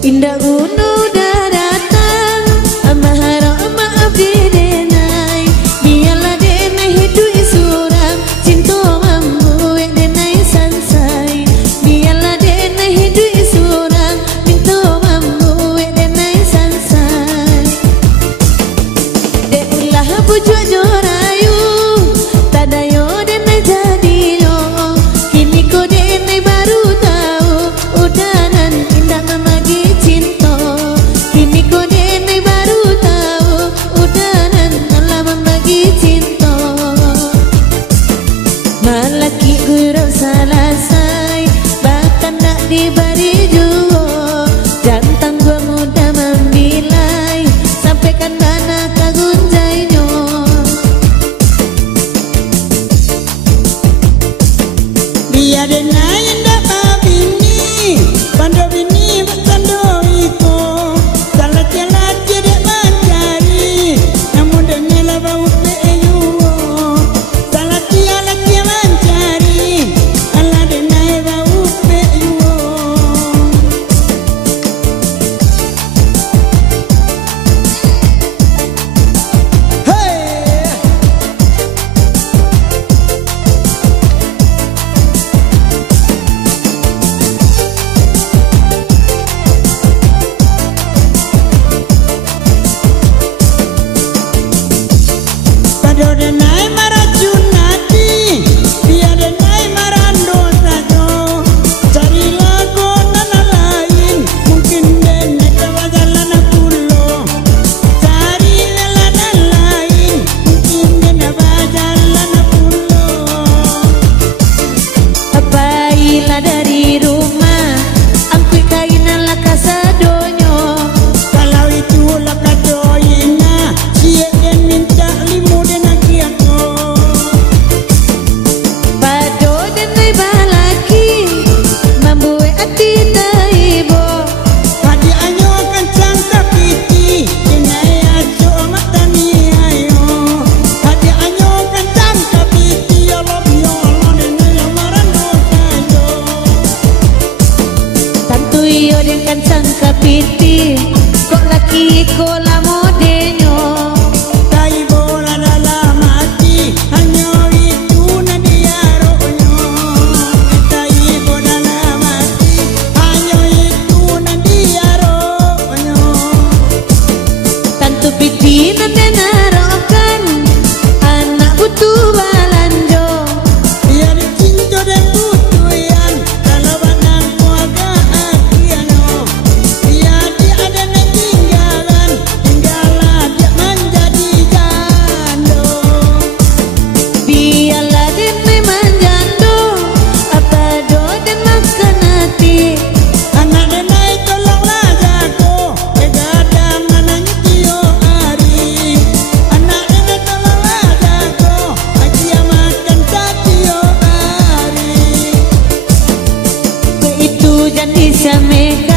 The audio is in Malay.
Indah gunung dah datang, mahara maaf denai. Biarlah denai hidup surang, cinta mampu denai sansai. Biarlah denai hidup surang, cinta mampu denai sansai. Dek ulah pujuk jorayu, tadayo denai jadi yo. Kini ko denai baru tahu, udanan indah memagi cinta. Kini ko denai baru tahu, udanan Allah membagi cinta. Malaki gurau salah say, bahkan nak diberi juo. Jantang gua mudah memilai, sampaikan mana kagunjainya. Biar denai indah babini, pando bini bertando itu. Salah jalan tidak mencari, namun denai lah bau peyu. Salah jalan tidak mencari, alah denai bau peyu. Hey! Pado denai maracun hati, biar denai marando saja. Carilah gonan lain, mungkin denai tawa jalan pulo. Carilah lanan lain, mungkin denai tawa jalan pulo. Apailah dari rumah, angkui kainalah kasadonyo. Kalau itulah kadoina, siap dan minta limu dan akiako. Pado denai balaki, membuat hati taibo. Padi anyo kencang kapiti, denai ajo mata ni ayo. Padi anyo kencang kapiti, Allah denai marando sayo. Tantu iyo dengan sangka piti, kok laki kok lamodenyo. Tai bola dalam hati, hanya itu nadiaronyo. Tai bola dalam hati, hanya itu nadiaronyo. Tantu piti nanti narokan, anak butuh balanjo. Biar cinta dan butuyan, kalau banang keluarga akiano. Biar dia ada tinggalan, tinggalah dia menjadi jando. Biarlah denai manjando, apa do dan makan hati. Anak denai tolonglah jago, begadang anaknya tiap hari. Anak denai tolonglah jago, dia makan setiap hari. Itu jangan disampaikan.